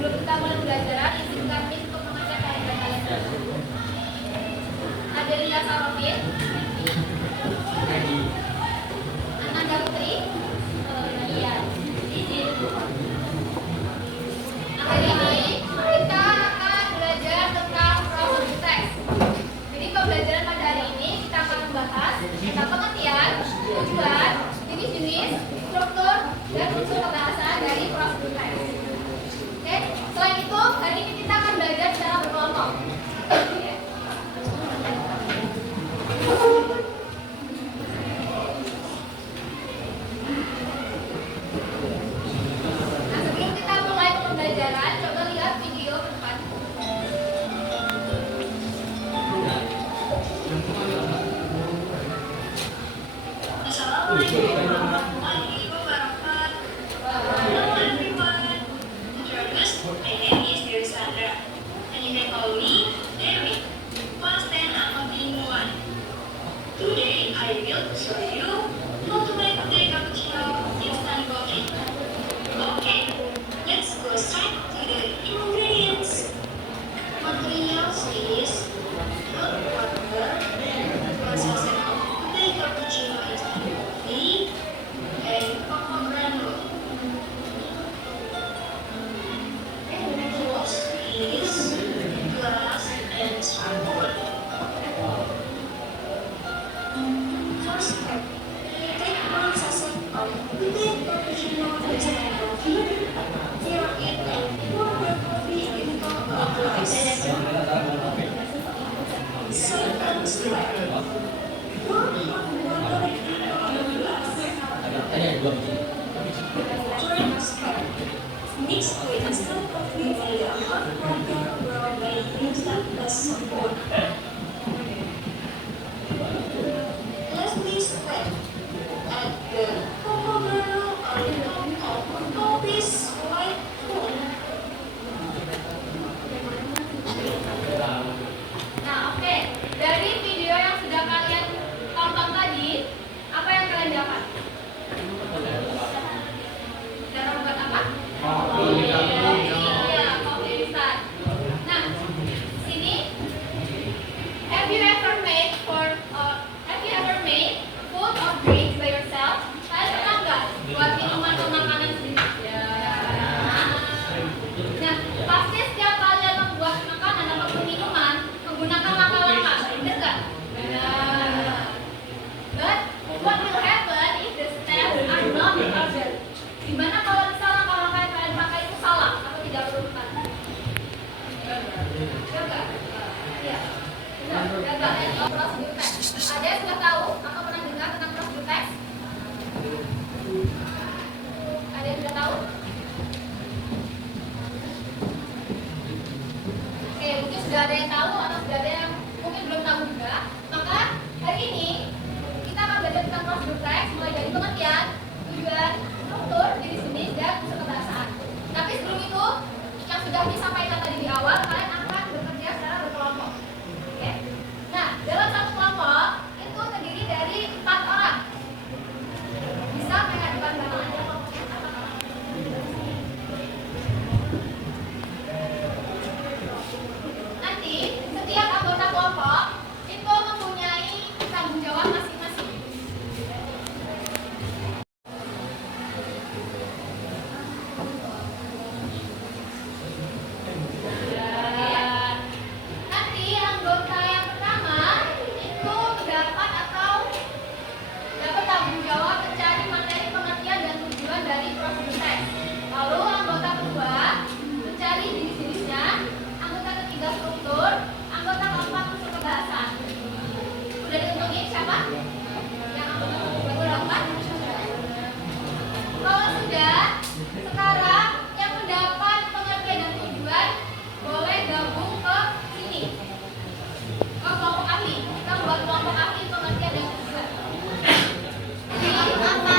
sebelum kita mulai pembelajaran, izinkan Miss untuk mengecek kehadiran kalian dulu. Ada Lia Sarofin, Ananda Putri, iya, izin. Hari ini kita akan belajar tentang proses teks. Jadi pembelajaran pada hari ini kita akan membahas tentang pengertian, tujuan, jenis-jenis, struktur, dan unsur kebahasaan dari proses teks. Oke, selain itu hari ini kita akan belajar secara berkelompok. Nah, sebelum kita mulai pembelajaran, coba lihat video ke depan. Assalamualaikum warahmatullahi wabarakatuh. Hello everyone. Introduce, my name is Dewi Sandra, and you can call me Dewi. Class 10 Accounting 1. Today I will show you how to make the cappuccino instant coffee. Okay, let's go straight to the ingredients. Materials is hot water, 1 sachet of the cappuccino instant coffee, and cocoa granule. Tools is glass and spoon. First step, take 1 sachet of the cappuccino instant coffee, stir it and pour the coffee into a glass. Second step, pour hot water into a glass. Third step, mix the instant coffee and the hot water brought by instant plus spoon. Lastly step, add the cocoa granule on top of coffee's white foam. Nah, oke. Dari video yang sudah kalian tonton tadi, apa yang kalian dapat? Cara membuat apa? Iya, kopi instan. Nah, sini, have you ever made food or drinks by yourself? Kalian pernah nggak buat minuman atau makanan sendiri? Ya. Nah, pasti setiap kalian membuat makanan atau minuman menggunakan langkah-langkah, benar nggak? Benar. But what will happen if the steps are not in order? Gimana kalau misalnya langkah-langkah yang kalian pakai itu salah atau tidak berurutan? Gagal. Iya. Benar. Gagal. Prosedur teks. Ada yang sudah tahu atau pernah dengar tentang prosedur teks? Ada yang sudah tahu? Oke, mungkin sudah ada yang tahu atau sudah ada yang mungkin belum tahu juga. Maka hari ini kita akan belajar tentang prosedur teks mulai dari pengertian, tujuan, struktur, jenis-jenis, dan unsur kebahasaan. Tapi sebelum itu, yang sudah disampaikan tadi di awal, kalian akan bekerja secara berkelompok. Oke? Nah, dalam satu kelompok itu terdiri dari 4 orang. Bisa melihat depan belakang aja kelompoknya. Nanti setiap anggota kelompok itu mempunyai tanggung jawab masing-masing. Nanti anggota yang pertama itu mendapat atau dapat tanggung jawab mencari materi pengertian dan tujuan dari prosedur teks. Lalu anggota kedua mencari jenis-jenisnya, anggota ketiga struktur, anggota keempat unsur kebahasaan. Udah dihitungin siapa? Yang anggota kedua dapat? Kalau sudah, sekarang yang mendapat pengertian dan tujuan boleh gabung ke sini, ke kelompok ahli. Kita buat kelompok ahli pengertian dan tujuan. Jadi apa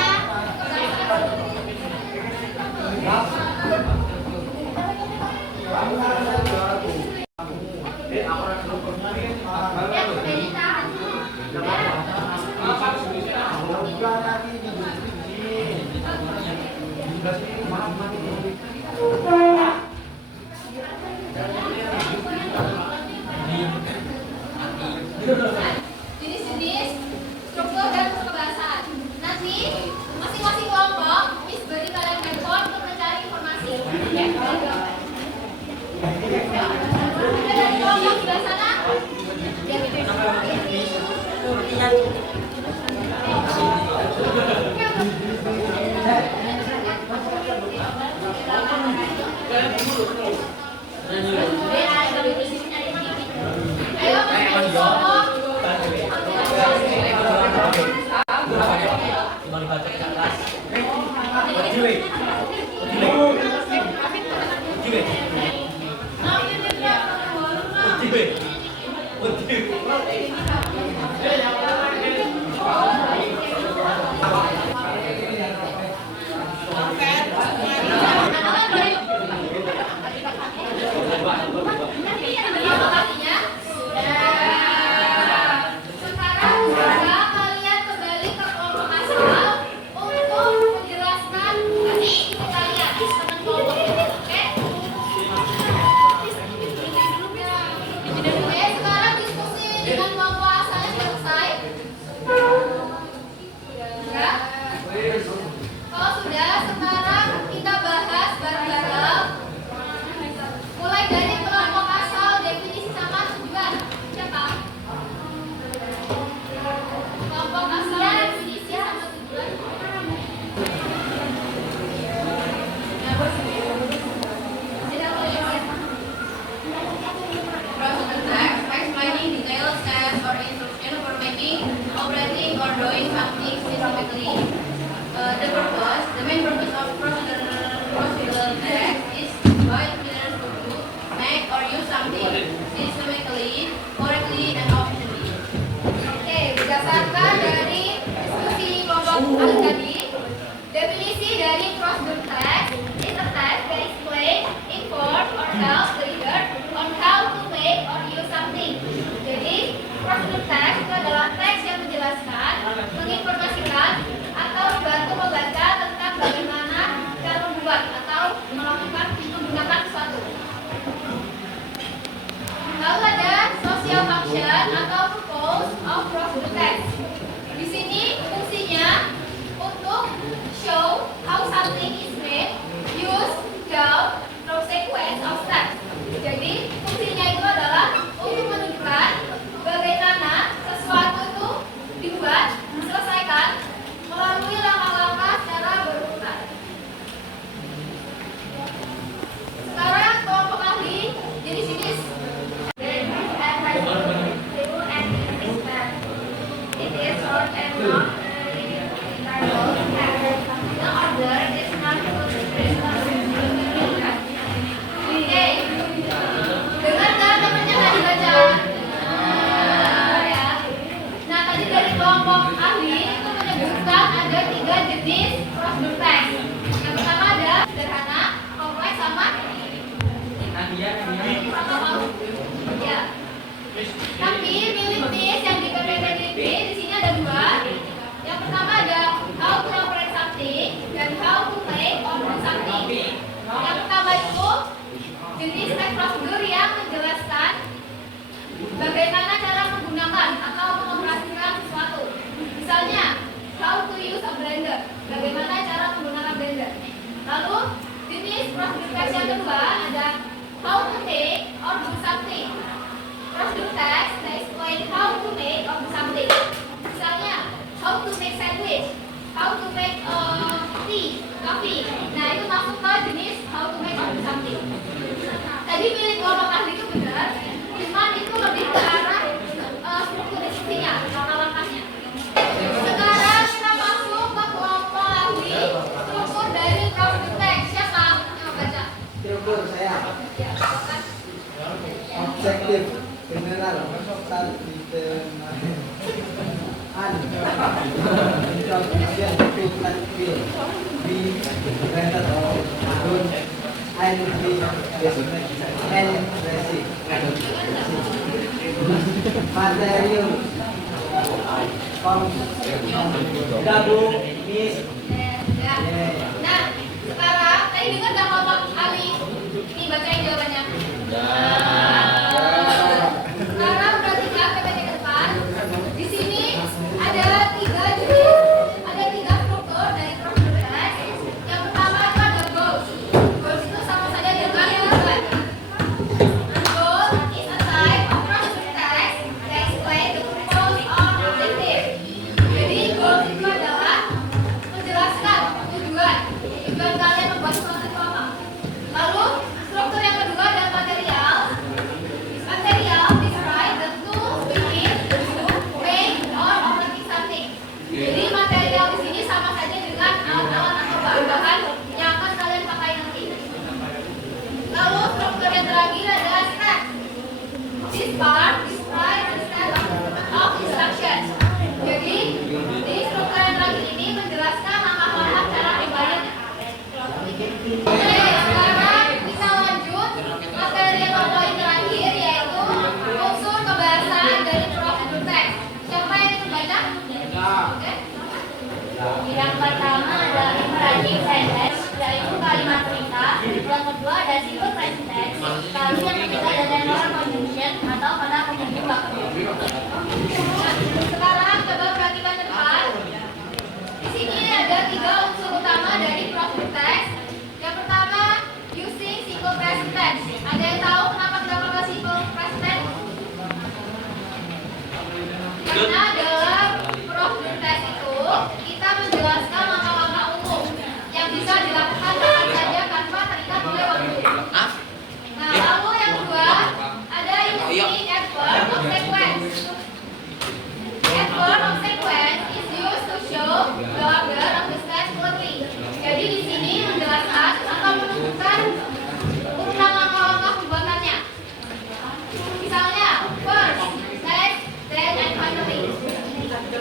baca ke atas. Odiwe. Sekarang coba kalian kembali ke kelompok asal untuk menjelaskan isi kalian teman kelompok ini, oke? Oke, sekarang diskusi dengan kelompok asalnya sudah selesai. Ya? Kalau sudah, sekarang kita bahas bareng-bareng. Mulai dari kelompok asal, definisi sama tujuan. Siapa? Kelompok asal, definisi sama tujuan. Procedure text explaining detailed steps or instruction for making, operating, or doing something systematically. The main purpose of procedural text is to guide learners to do, make, or use something systematically, correctly, and efficiently. Oke, berdasarkan dari diskusi kelompok kali tadi, definisi dari prosedur text is a text that explain, inform, or help the reader on how to make or use something. Jadi, prosedur text itu adalah teks yang menjelaskan, menginformasikan, atau membantu membaca tentang bagaimana cara membuat atau menggunakan sesuatu. Lalu ada social function atau purpose of prosedur text. Di sini fungsinya untuk show how something is made, use, help, consequence of steps. Jadi fungsinya itu adalah untuk menunjukkan bagaimana sesuatu itu dibuat, diselesaikan melalui langkah-langkah secara berurutan. Sekarang kelompok ahli jadi sinis. It is short and not the order is not Oke, dengar nggak temannya tadi baca? Ya. Nah tadi dari kelompok ahli itu menyebutkan ada 3 jenis prosedur teks. Yang pertama ada sederhana, kompleks, sama ya. Tapi militis yang dikatakan militis di sini ada 2. Yang pertama ada how to operate something dan how to make or do something. Yang pertama itu jenis teks prosedur yang menjelaskan bagaimana cara menggunakan atau mengoperasikan sesuatu. Misalnya, how to use a blender. Bagaimana cara menggunakan blender. Lalu jenis prosedur teks yang kedua ada how to make or do something. Prosedur teks that explain how to make or do something. Misalnya, how to make sandwich, how to make tea, coffee. Nah itu masuk ke jenis how to make or do something. Tadi milik kelompok ahli itu benar, cuman itu lebih ke arah struktur diskusinya, langkah-langkahnya. Sekarang kita masuk ke kelompok ahli struktur dari prosedur teks. Siapa yang mau baca? Struktur saya. Ya, silakan. Objektif, general, total, determinan, introduction to feel, be rented or don't, identity, and basic. Material, gabung, miss. Ya. Nah, sekarang tadi dengar nggak kelompok ahli? Ini bacain jawabannya. Sekarang perhatikan PPT ke depan. Di sini ada 3 jenis, ada 3 struktur dari prosedur teks. Yang pertama itu ada goals. Goals itu sama saja dengan tujuan. Goal is a type of prosedur text that explain the purpose or objective. Jadi goals itu adalah menjelaskan tujuan Lalu yang ketiga ada Denver Conjunction atau pada penghubung waktu. Sekarang coba perhatikan ke depan. Di sini ada 3 unsur utama dari prosedur teks. Yang pertama, using simple present tense. Ada yang tahu kenapa kita pakai simple present tense? Karena dalam prosedur teks itu kita menjelaskan langkah-langkah umum yang bisa dilakukan kapan saja tanpa terikat oleh waktu. Nah, lalu yang kedua ada using adverb of sequence. Adverb of sequence is used to show the order of the steps quickly. Jadi di sini menjelaskan atau menunjukkan urutan langkah-langkah pembuatannya. Misalnya, first, next, then, and finally.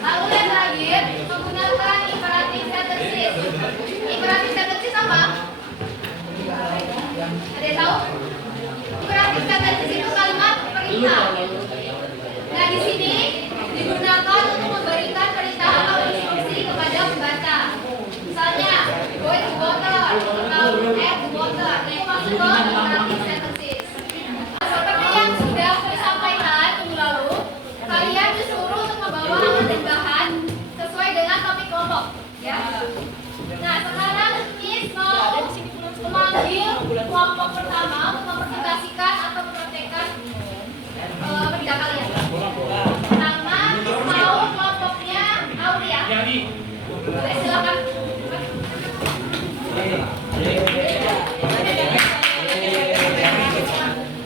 Lalu yang terakhir menggunakan imperative sentences. Imperative sentences apa? Ada yang tahu? Imperative sentences itu kalimat perintah. Nah, di sini digunakan untuk memberikan perintah atau instruksi kepada pembaca. Misalnya, go to water atau add to water. Nah, itu masuk ke imperative sentences. Seperti yang sudah saya sampaikan minggu lalu, kalian disuruh untuk membawa alat dan bahan sesuai dengan topik kelompok. Ya. Nah, sekarang Miss mau memanggil kelompok pertama untuk mempresentasikan atau mempraktekkan berita kalian. Pertama, Miss mau kelompoknya Aulia. Boleh silakan.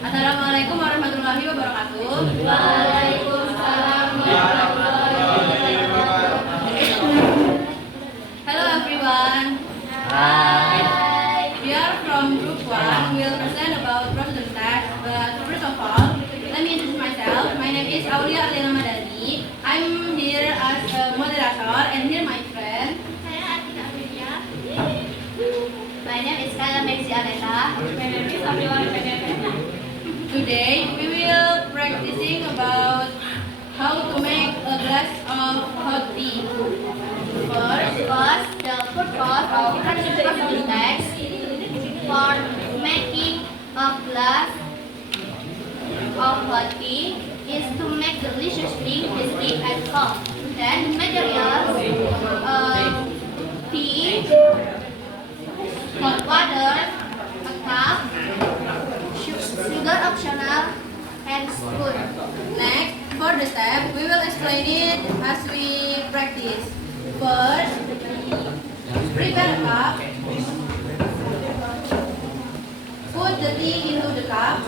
Assalamualaikum warahmatullahi wabarakatuh. Waalaikumsalam warahmatullahi wabarakatuh. Hello everyone. Hai. We are from group 1. We will present about procedure text. But first of all, let me introduce myself. My name is Aulia Arlina Madani. I'm here as a moderator and here my friend. Saya Atika Amelia. My name is Kala Mexi Aleta. My name is Abiwari Peneta. Today we will practicing about how to make a glass of hot tea. First, the purpose of procedure text for making a glass of hot tea is to make deliciously tasty and cold. Then materials, tea, hot water, a cup, sugar optional, and spoon. Next, for the step, we will explain it as we practice. First, prepare a cup. Put the tea into the cup.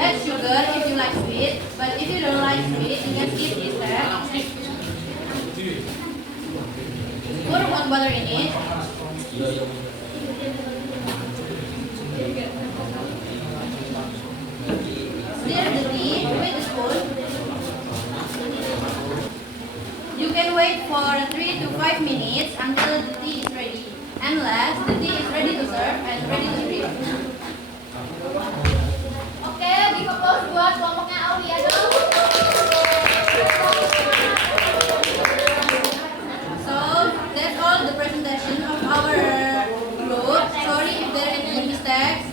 Add sugar if you like sweet, but if you don't like sweet, you can skip this step. Pour hot water in it. Stir the tea with a spoon. You can wait for 3 to 5 minutes until the tea is ready. And last, the tea is ready to serve and ready to drink. Oke, di fokus buat kelompoknya Aulia dong. So, that's all the presentation of our group. Sorry if there are any mistakes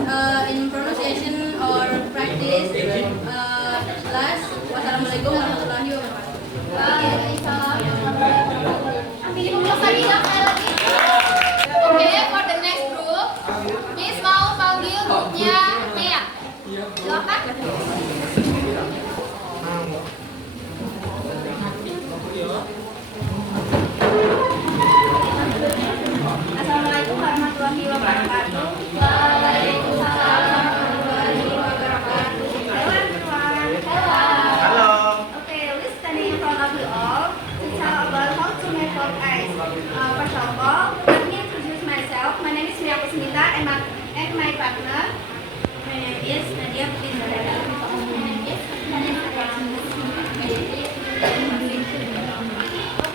in pronunciation or practice. Last, wassalamualaikum warahmatullahi wabarakatuh. Waalaikumsalam. Ambil fokus lagi ya, sekali lagi. Oke, for the next group, Miss mau panggil grupnya Nia. Silakan. Assalamualaikum warahmatullahi wabarakatuh. Waalaikumsalam warahmatullahi wabarakatuh. Hello everyone. Halo. Okay, we're standing in front of you all to tell about how to make pork ice. First of all, let me introduce myself. My name is Mia Kusmita and my partner. My name is Nadia Pindorada. My name is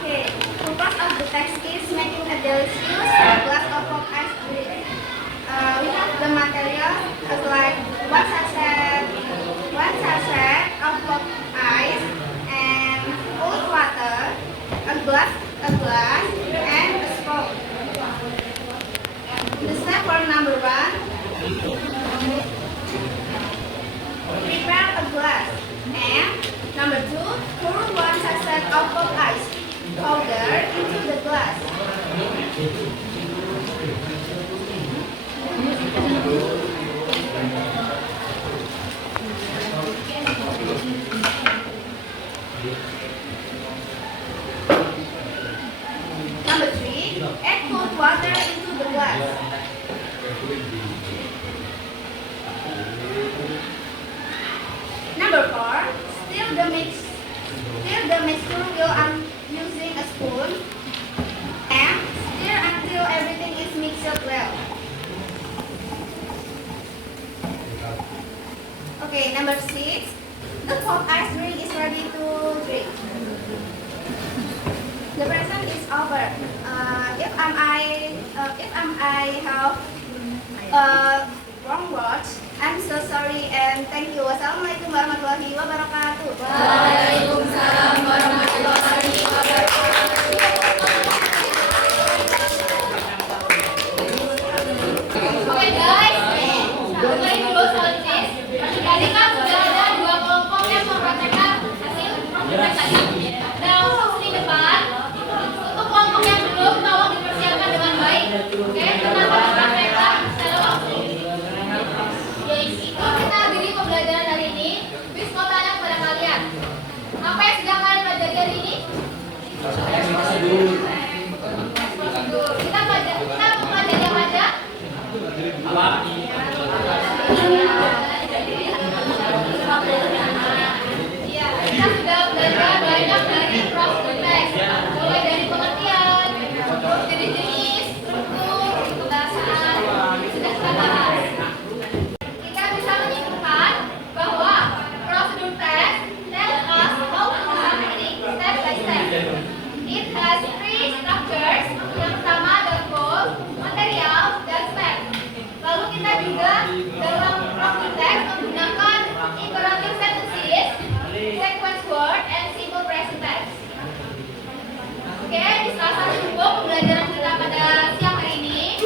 Okay, purpose of the text is making a delicious glass of pork ice. We have the material like one sachet of pork ice and cold water, a glass, and a spoon. number 1, prepare a glass. And number 2, pour 1 sachet of pop ice powder into the glass. Number 3, add cold water into the glass. Number 4, stir the mixture while using a spoon and stir until everything is mixed well. Okay, number 6, the pop ice drink is ready to drink. The present is over. If I have wrong words, I'm so sorry and thank you. Wassalamualaikum warahmatullahi wabarakatuh. Waalaikumsalam warahmatullahi wabarakatuh. Oke guys, dengerin dulu soundcase. Tadi kan sudah ada 2 kelompok yang mempraktekkan hasil praktek tadi. Nah, untuk di depan, untuk kelompok yang belum, tolong dipersiapkan dengan baik. Oke, kenapa mempraktekkan secara langsung? Yaitu kita akhiri pembelajaran hari ini. Bis mau tanya kepada kalian, apa yang sedang kalian pelajari hari ini? Prosedur. Kita mempelajari yang ada. Iya, kita sudah belajar banyak dari prosedur teks, mulai dari pengertian, jenis-jenis, struktur, bahasaan, sudah kita bahas. Kita bisa menyimpulkan bahwa prosedur teks tell us how to do something step by step. It has 3 structures. Yang pertama ada goal, material, dan spec. Lalu kita juga dalam prosedur teks menggunakan imperative sentences, sequence word, and simple present tense. Oke, di salah satu buku pembelajaran kita pada siang hari ini.